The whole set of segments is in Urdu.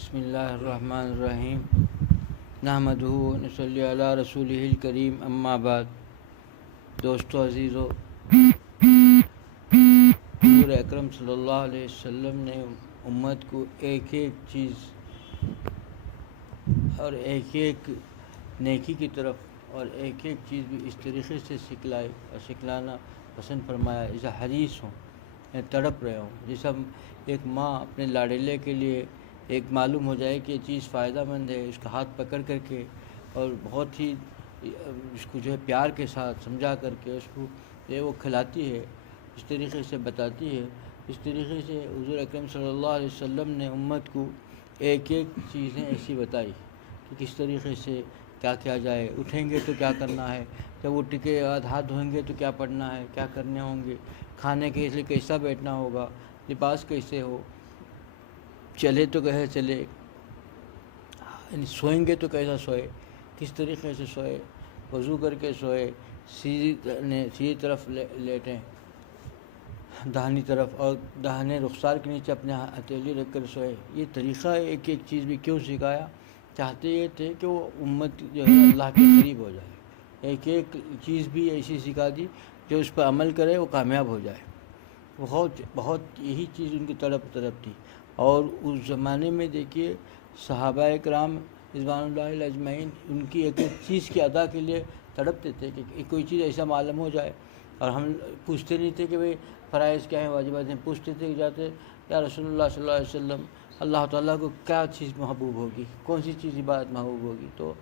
بسم اللہ الرحمن الرحیم نحمدہ و نصلی علی رسولہ الکریم اما بعد. دوستو عزیزو، حضور اکرم صلی اللہ علیہ وسلم نے امت کو ایک ایک چیز اور ایک ایک نیکی کی طرف اور ایک ایک چیز بھی اس طریقے سے سکھلائی اور سکھلانا پسند فرمایا جیسا حریص ہوں یا تڑپ رہے ہوں. جیسا ایک ماں اپنے لاڈلے کے لیے ایک معلوم ہو جائے کہ یہ چیز فائدہ مند ہے، اس کا ہاتھ پکڑ کر کے اور بہت ہی اس کو جو ہے پیار کے ساتھ سمجھا کر کے اس کو وہ کھلاتی ہے، اس طریقے سے بتاتی ہے. اس طریقے سے حضور اکرم صلی اللہ علیہ وسلم نے امت کو ایک ایک چیزیں ایسی بتائی کہ کس طریقے سے کیا کیا جائے. اٹھیں گے تو کیا کرنا ہے، جب اٹھ کے ہاتھ دھوئیں گے تو کیا پڑھنا ہے، کیا کرنے ہوں گے، کھانے کے لیے کیسا بیٹھنا ہوگا، لباس کیسے ہو، چلے تو کیسے چلے، سوئیں گے تو کیسا سوئے، کس طریقے سے سوئے، وضو کر کے سوئے، سیدھی طرف لیٹیں داہنی طرف، اور داہنے رخسار کے نیچے اپنے ہتھیلی رکھ کر سوئے. یہ طریقہ ایک ایک چیز بھی کیوں سکھایا؟ چاہتے یہ تھے کہ وہ امت جو ہے اللہ کے قریب ہو جائے. ایک ایک چیز بھی ایسی سکھا دی جو اس پر عمل کرے وہ کامیاب ہو جائے. بہت یہی چیز ان کی طرف تھی. اور اس زمانے میں دیکھیے صحابہ کرام رضوان اللہ اجمعین ان کی ایک ایک چیز کی ادا کے لیے تڑپتے تھے کہ کوئی چیز ایسا معلوم ہو جائے. اور ہم پوچھتے نہیں تھے کہ بھئی فرائض کیا ہیں، واجبات ہیں، پوچھتے تھے کہ جاتے یا رسول اللہ صلی اللہ علیہ وسلم اللہ تعالیٰ کو کیا چیز محبوب ہوگی، کون سی چیز عبادت محبوب ہوگی. تو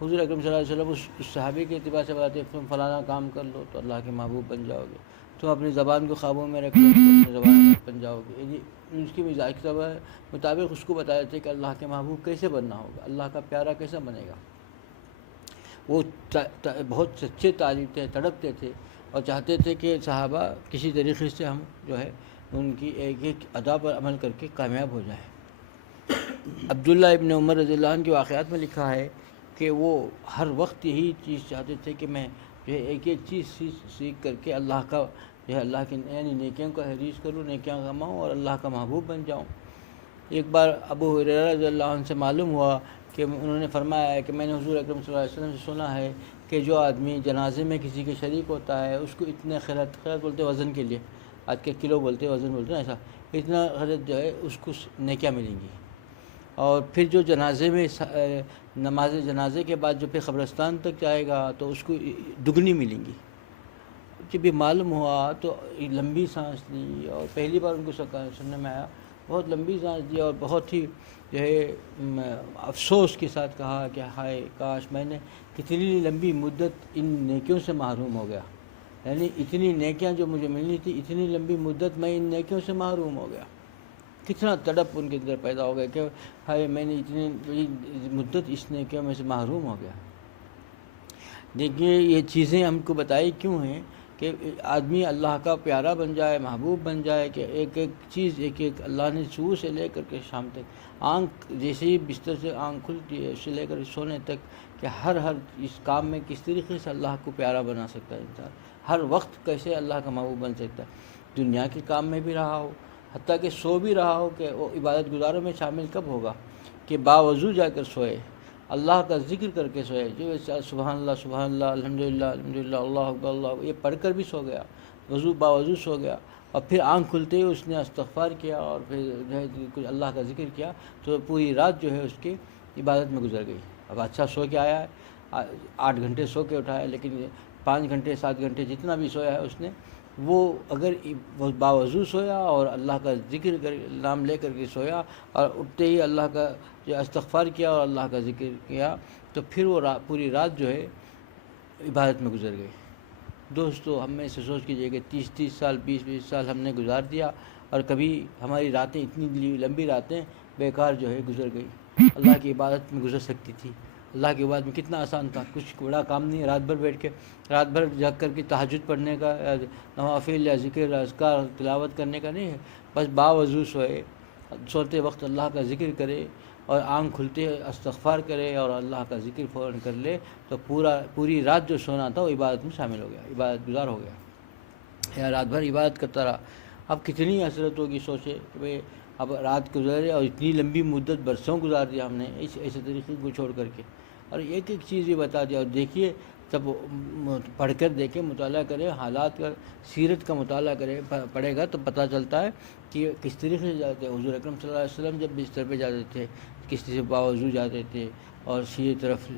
حضور اکرم صلی اللہ علیہ وسلم اس صحابی کے اعتبار سے بتاتے تم فلانا کام کر لو تو اللہ کے محبوب بن جاؤ گے، تم اپنی زبان کو قابو میں رکھ لو تو اپنی زبان بن جاؤ گے. اس کی مزاج کے مطابق اس کو بتایا تھے کہ اللہ کے محبوب کیسے بننا ہوگا، اللہ کا پیارا کیسا بنے گا. وہ بہت سچے طالب تھے، تڑپتے تھے اور چاہتے تھے کہ صحابہ کسی طریقے سے ہم جو ہے ان کی ایک ایک ادا پر عمل کر کے کامیاب ہو جائیں. عبداللہ ابن عمر رضی اللہ عنہ کے واقعات میں لکھا ہے کہ وہ ہر وقت یہی چیز چاہتے تھے کہ میں جو ہے ایک ایک چیز سیکھ کر کے اللہ کا جو ہے اللہ کے یعنی نیکیوں کا حریص کروں، نیکیاں کماؤں اور اللہ کا محبوب بن جاؤں. ایک بار ابو ہریرہ رضی اللہ عنہ سے معلوم ہوا کہ انہوں نے فرمایا ہے کہ میں نے حضور اکرم صلی اللہ علیہ وسلم سے سنا ہے کہ جو آدمی جنازے میں کسی کے شریک ہوتا ہے اس کو اتنے خیرات بولتے وزن کے لیے، آج کے کلو بولتے وزن بولتے ہیں، ایسا اتنا خیرات جو ہے اس کو نیکیاں ملیں گی. اور پھر جو جنازے میں نماز جنازے کے بعد جو پھر قبرستان تک جائے گا تو اس کو دگنی ملیں گی. جب یہ معلوم ہوا تو لمبی سانس لی، اور پہلی بار ان کو سننے میں آیا، بہت لمبی سانس دی اور بہت ہی جو ہے افسوس کے ساتھ کہا کہ ہائے کاش میں نے کتنی لمبی مدت ان نیکیوں سے محروم ہو گیا. یعنی اتنی نیکیاں جو مجھے ملنی تھی، اتنی لمبی مدت میں ان نیکیوں سے محروم ہو گیا. کتنا تڑپ ان کے اندر پیدا ہو گیا کہ ہائے میں نے اتنی بڑی مدت اس نیکیوں میں سے محروم ہو گیا. دیکھیے یہ چیزیں ہم کو بتائی کیوں ہیں کہ آدمی اللہ کا پیارا بن جائے، محبوب بن جائے، کہ ایک ایک چیز ایک ایک اللہ نے صبح سے لے کر کے شام تک آنکھ جیسے ہی بستر سے آنکھ کھلتی ہے اس سے لے کر سونے تک کہ ہر اس کام میں کس طریقے سے اللہ کو پیارا بنا سکتا ہے انسان، ہر وقت کیسے اللہ کا محبوب بن سکتا ہے. دنیا کے کام میں بھی رہا ہو، حتیٰ کہ سو بھی رہا ہو کہ وہ عبادت گزاروں میں شامل کب ہوگا کہ باوضو جا کر سوئے، اللہ کا ذکر کر کے سوئے، جو سبحان اللہ سبحان اللہ الحمدللہ الحمدللہ اللہ اکبر اللہ یہ پڑھ کر بھی سو گیا، باوضو سو گیا، اور پھر آنکھ کھلتے ہی اس نے استغفار کیا اور پھر جو ہے کچھ اللہ کا ذکر کیا تو پوری رات جو ہے اس کی عبادت میں گزر گئی. اب اچھا سو کے آیا ہے، 8 گھنٹے سو کے اٹھایا، لیکن 5 گھنٹے 7 گھنٹے جتنا بھی سویا ہے اس نے، وہ اگر باوضو سویا اور اللہ کا ذکر کر نام لے کر کے سویا اور اٹھتے ہی اللہ کا جو استغفار کیا اور اللہ کا ذکر کیا تو پھر وہ پوری رات جو ہے عبادت میں گزر گئی. دوستو ہم میں سے سوچ کیجئے کہ 30 سال 20 سال ہم نے گزار دیا اور کبھی ہماری راتیں اتنی لمبی راتیں بیکار جو ہے گزر گئی. اللہ کی عبادت میں گزر سکتی تھی. اللہ کی عبادت میں کتنا آسان تھا، کچھ بڑا کام نہیں، رات بھر بیٹھ کے رات بھر جاگ کر کے تہجد پڑھنے کا، نوافل یا ذکر اذکار تلاوت کرنے کا نہیں ہے، بس باوضو سوئے، سوتے وقت اللہ کا ذکر کرے اور آنکھ کھلتے استغفار کرے اور اللہ کا ذکر فوراً کر لے تو پوری رات جو سونا تھا وہ عبادت میں شامل ہو گیا، عبادت گزار ہو گیا، یا رات بھر عبادت کرتا رہا. اب کتنی حسرت ہوگی، سوچے کہ بھئی اب رات گزارے اور اتنی لمبی مدت برسوں گزار دیا ہم نے ایسے طریقے کو چھوڑ کر کے، اور ایک ایک چیز یہ بتا دیا. اور دیکھیے تب پڑھ کر دیکھیں، مطالعہ کریں، حالات کا سیرت کا مطالعہ کریں، پڑھے گا تو پتہ چلتا ہے کہ کس طریقے سے جاتے ہیں. حضور اکرم صلی اللہ علیہ وسلم جب بستر پہ جاتے تھے کس طرح سے باوضو جاتے تھے، اور سیدھی طرف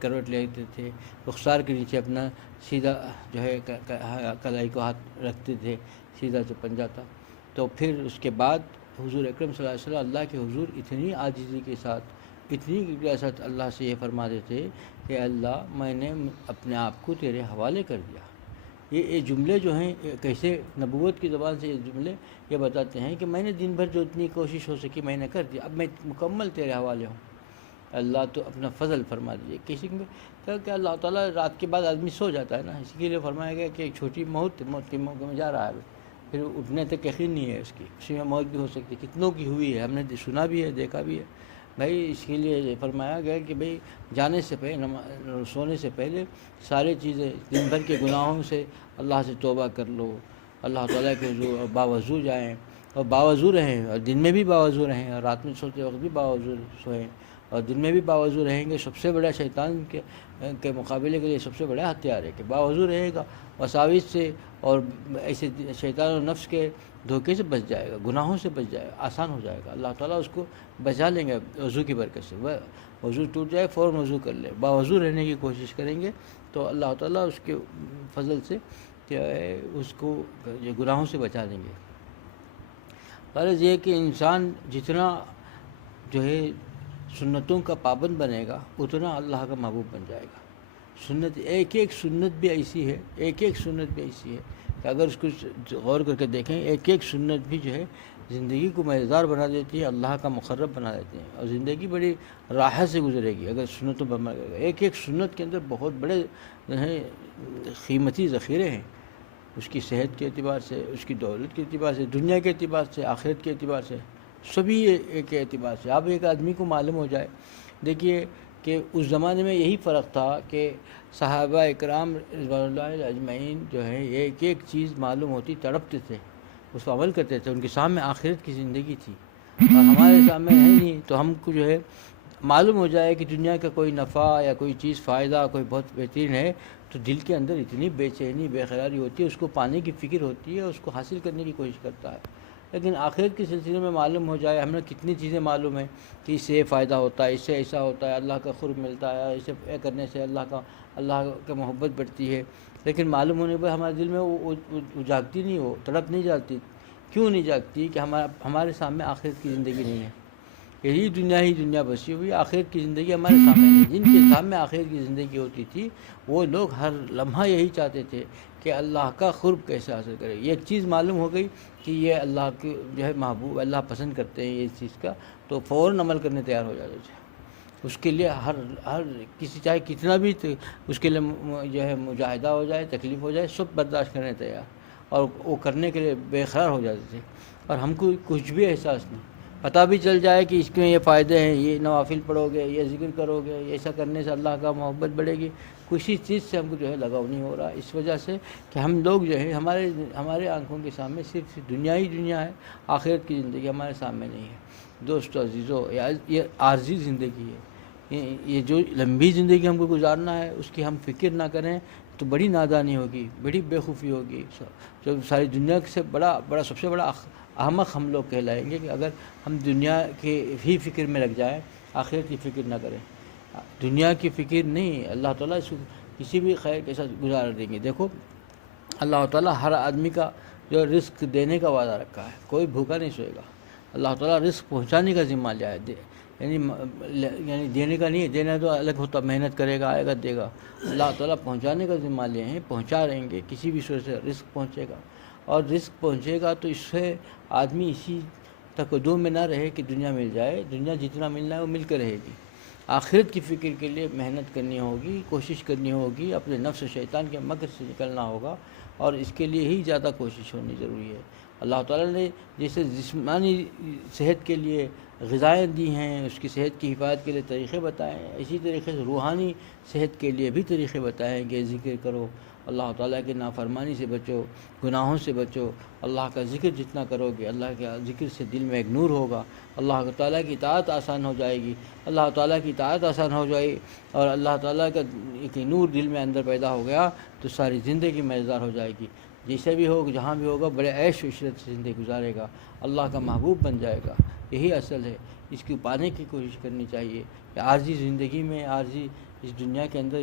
کروٹ لیتے تھے، رخسار کے نیچے اپنا سیدھا جو ہے کلائی کو ہاتھ رکھتے تھے، سیدھا چپن جاتا. تو پھر اس کے بعد حضور اکرم صلی اللہ علیہ وسلم اللہ کے حضور اتنی عاجزی کے ساتھ، اتنی ریاست اللہ سے یہ فرماتے تھے کہ اللہ میں نے اپنے آپ کو تیرے حوالے کر دیا. یہ جملے جو ہیں کیسے نبوت کی زبان سے یہ جملے یہ بتاتے ہیں کہ میں نے دن بھر جو اتنی کوشش ہو سکی میں نے کر دیا، اب میں مکمل تیرے حوالے ہوں. اللہ تو اپنا فضل فرما دیجیے. کسی میں کہ اللہ تعالیٰ رات کے بعد آدمی سو جاتا ہے نا، اسی کے لیے فرمایا گیا کہ ایک چھوٹی موت کے موقع میں جا رہا ہے، پھر اٹھنے تک یقین نہیں ہے اسی میں موت بھی ہو سکتی. کتنوں کی ہوئی ہے، ہم نے سنا بھی ہے، دیکھا بھی ہے بھائی. اس کے لیے فرمایا گیا کہ بھئی جانے سے پہلے، سونے سے پہلے ساری چیزیں دن بھر کے گناہوں سے اللہ سے توبہ کر لو، اللہ تعالیٰ کے حضور باوضو جائیں اور باوضو رہیں، اور دن میں بھی باوضو رہیں، اور رات میں سوتے وقت بھی باوضو سوئیں، اور دن میں بھی باوضو رہیں گے. سب سے بڑا شیطان کے مقابلے کے لیے سب سے بڑا ہتھیار ہے کہ باوضو رہے گا، وساوس سے اور ایسے شیطان و نفس کے دھوکے سے بچ جائے گا، گناہوں سے بچ جائے گا، آسان ہو جائے گا. اللہ تعالیٰ اس کو بچا لیں گے وضو کی برکت سے. وہ وضو ٹوٹ جائے فوراً وضو کر لے، باوضو رہنے کی کوشش کریں گے تو اللہ تعالیٰ اس کے فضل سے اس کو یہ گناہوں سے بچا لیں گے. غرض یہ کہ انسان جتنا جو ہے سنتوں کا پابند بنے گا اتنا اللہ کا محبوب بن جائے گا. سنت ایک ایک سنت بھی ایسی ہے، ایک ایک سنت بھی ایسی ہے کہ اگر اس کو غور کر کے دیکھیں، ایک ایک سنت بھی جو ہے زندگی کو مزیدار بنا دیتی ہے، اللہ کا مقرب بنا دیتے ہیں، اور زندگی بڑی راحت سے گزرے گی اگر سنتوں پر عمل کرے گا. ایک ایک سنت کے اندر بہت بڑے جو ہیں قیمتی ذخیرے ہیں، اس کی صحت کے اعتبار سے، اس کی دولت کے اعتبار سے، دنیا کے اعتبار سے، آخرت کے اعتبار سے، سبھی ایک اعتبار سے. اب ایک آدمی کو معلوم ہو جائے، دیکھیے کہ اس زمانے میں یہی فرق تھا کہ صحابہ اکرام رضوان اللہ اجمعین جو ہے ایک ایک چیز معلوم ہوتی تڑپتے تھے، اس پر عمل کرتے تھے. ان کے سامنے آخرت کی زندگی تھی اور ہمارے سامنے ہے نہیں. تو ہم کو جو ہے معلوم ہو جائے کہ دنیا کا کوئی نفع یا کوئی چیز فائدہ کوئی بہت بہترین ہے تو دل کے اندر اتنی بے چینی بے قراری ہوتی ہے، اس کو پانے کی فکر ہوتی ہے، اس کو حاصل کرنے کی کوشش کرتا ہے. لیکن آخرت کے سلسلے میں معلوم ہو جائے، ہمیں کتنی چیزیں معلوم ہیں کہ اس سے یہ فائدہ ہوتا ہے، اس سے ایسا ہوتا ہے، اللہ کا قرب ملتا ہے، اسے کرنے سے اللہ کا محبت بڑھتی ہے. لیکن معلوم ہونے پر ہمارے دل میں وہ جاگتی نہیں، وہ تڑپ نہیں جاتی. کیوں نہیں جاگتی؟ کہ ہمارے سامنے آخرت کی زندگی نہیں ہے. یہی دنیا بسی ہوئی، آخرت کی زندگی ہمارے سامنے نہیں. جن کے سامنے آخرت کی زندگی ہوتی تھی وہ لوگ ہر لمحہ یہی چاہتے تھے کہ اللہ کا قرب کیسے حاصل کرے. یہ ایک چیز معلوم ہو گئی کہ یہ اللہ کے جو ہے محبوب، اللہ پسند کرتے ہیں اس چیز کا، تو فوراً عمل کرنے تیار ہو جاتے تھے. اس کے لیے ہر کسی چاہے کتنا بھی اس کے لیے جو ہے مجاہدہ ہو جائے، تکلیف ہو جائے، سب برداشت کرنے تیار، اور وہ کرنے کے لیے بے قرار ہو جاتے تھے. اور ہم کو کچھ بھی احساس نہیں. پتہ بھی چل جائے کہ اس کے یہ فائدے ہیں، یہ نوافل پڑھو گے، یہ ذکر کرو گے، ایسا کرنے سے اللہ کا محبت بڑھے گی، کسی چیز سے ہم کو جو ہے لگاؤ نہیں ہو رہا. اس وجہ سے کہ ہم لوگ جو ہے ہمارے آنکھوں کے سامنے صرف دنیا ہی دنیا ہے، آخرت کی زندگی ہمارے سامنے نہیں ہے. دوستو عزیزو، یہ عارضی زندگی ہے. یہ جو لمبی زندگی ہم کو گزارنا ہے اس کی ہم فکر نہ کریں تو بڑی نادانی ہوگی، بڑی بےخوفی ہوگی. جو ساری دنیا سے سب سے بڑا احمق ہم لوگ کہلائیں گے کہ اگر ہم دنیا کے ہی فکر میں لگ جائیں، آخرت کی فکر نہ کریں. دنیا کی فکر نہیں، اللہ تعالیٰ اس کو کسی بھی خیر کے ساتھ گزار دیں گے. دیکھو اللہ تعالیٰ ہر آدمی کا جو رزق دینے کا وعدہ رکھا ہے، کوئی بھوکا نہیں سوئے گا. اللہ تعالیٰ رزق پہنچانے کا ذمہ لیا ہے، یعنی دینے کا نہیں، دینا تو الگ ہوتا، محنت کرے گا آئے گا دے گا. اللہ تعالیٰ پہنچانے کا ذمہ لیے ہیں، پہنچا رہیں گے. کسی بھی صورت سے رزق پہنچے گا، اور رزق پہنچے گا تو اس سے آدمی اسی تقدم میں نہ رہے کہ دنیا مل جائے. دنیا جتنا ملنا ہے وہ مل کر رہے گی. آخرت کی فکر کے لیے محنت کرنی ہوگی، کوشش کرنی ہوگی، اپنے نفس و شیطان کے مکر سے نکلنا ہوگا، اور اس کے لیے ہی زیادہ کوشش ہونی ضروری ہے. اللہ تعالیٰ نے جیسے جسمانی صحت کے لیے غذائیں دی ہیں، اس کی صحت کی حفاظت کے لیے طریقے بتائے ہیں، اسی طریقے سے روحانی صحت کے لیے بھی طریقے بتائے ہیں کہ ذکر کرو، اللہ تعالیٰ کی نافرمانی سے بچو، گناہوں سے بچو، اللہ کا ذکر جتنا کرو گے اللہ کے ذکر سے دل میں ایک نور ہوگا، اللہ تعالیٰ کی اطاعت آسان ہو جائے گی، اللہ تعالیٰ کی اطاعت آسان ہو جائے گی، اور اللہ تعالیٰ کا ایک نور دل میں اندر پیدا ہو گیا تو ساری زندگی مزیدار ہو جائے گی، جیسے بھی ہو جہاں بھی ہوگا بڑے عیش و عشرت سے زندگی گزارے گا، اللہ کا محبوب بن جائے گا۔ یہی اصل ہے، اس کی پانے کی کوشش کرنی چاہیے کہ عارضی زندگی میں، عارضی اس دنیا کے اندر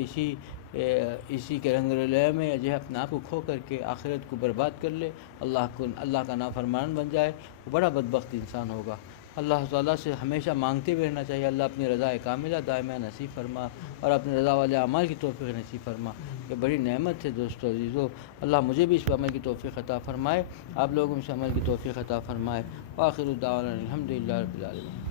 اسی کے رنگ رلے میں جو ہے اپنے آپ کو کھو کر کے آخرت کو برباد کر لے، اللہ کا نافرمان بن جائے، وہ بڑا بدبخت انسان ہوگا۔ اللہ تعالیٰ سے ہمیشہ مانگتے ہوئے رہنا چاہیے، اللہ اپنی رضا کاملہ دائمہ نصیب فرما اور اپنے رضا والے اعمال کی توفیق نصیب فرما۔ یہ بڑی نعمت ہے دوستو عزیزو، اللہ مجھے بھی اس پر عمل کی توفیق عطا فرمائے، آپ لوگوں سے عمل کی توفیق عطا فرمائے۔ وآخر دعوانا الحمدللہ رب العالمین۔